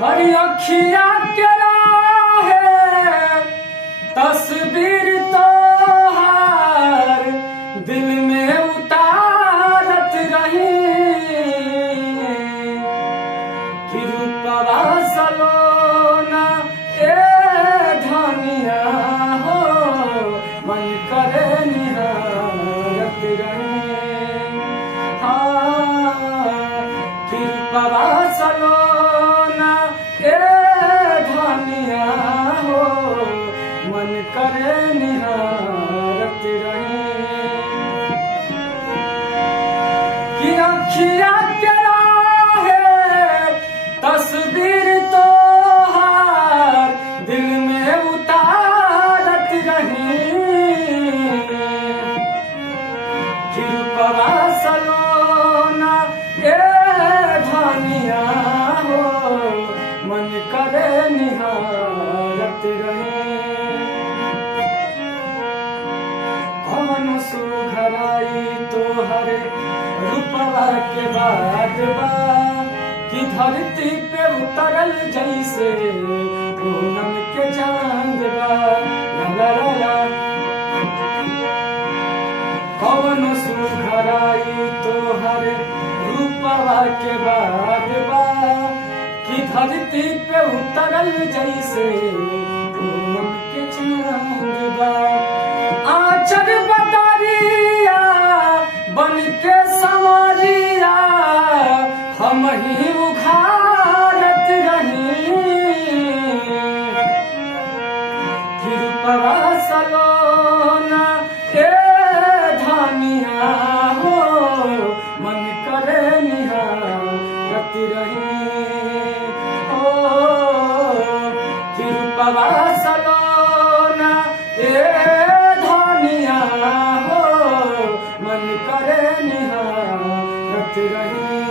हरी अखिया के राहे तस्वीर तोहार दिल में उतारत रही कि रूपवा सलोना ए धनिया हो मन करे निहारत रही। कि रूपवा सलोना ए धनिया हो मन करे निहारत रही। कि अखिया के राहे तस्वीर तोहार दिल में उतारत रही कि रूपवा सलोना ए धनिया हो मन करे निहारत रही। कौन सुघराई तोहर रूपवा के बाद बा कि धरती पे उतरल जैसे पूनम के चांद बा। ला ला ला कौन सुघराई तोहर रूपवा के बाद बा कि धरती पे उतरल जैसे पूनम के चांद बा। आचर बदरिया बन के संवरिया हम ही उखाड़त रही कि रूपवा सलोना ए धनिया हो मन करे निहारत रही। कि रूपवा सलोना ए धनिया हो मन करे निहारत रही।